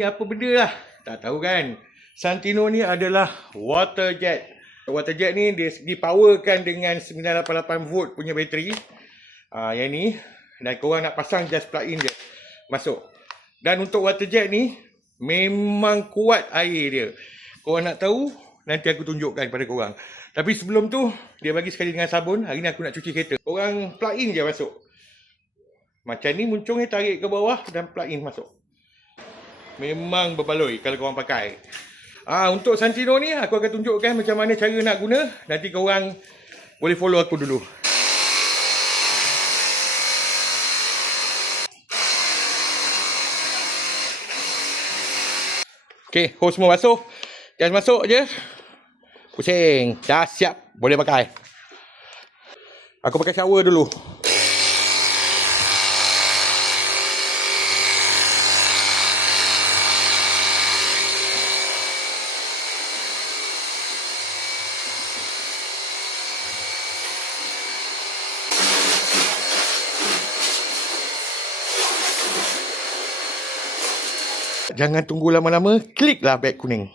Ni apa benda lah? Tak tahu kan. Santino ni adalah water jet. Water jet ni dia dipowerkan dengan 988 volt punya bateri. Yang ni. Dan korang nak pasang just plug in je. Masuk. Dan untuk water jet ni memang kuat air dia. Korang nak tahu, nanti aku tunjukkan pada korang. Tapi sebelum tu, dia bagi sekali dengan sabun. Hari ni aku nak cuci kereta. Korang plug in je masuk. Macam ni muncungnya tarik ke bawah dan plug in masuk. Memang berbaloi kalau korang pakai. Untuk Santino ni aku akan tunjukkan macam mana cara nak guna. Nanti korang boleh follow aku dulu. Okey, hose semua basuh. Just masuk je. Pusing. Dah siap. Boleh pakai. Aku pakai shower dulu. Jangan tunggu lama-lama, kliklah beg kuning.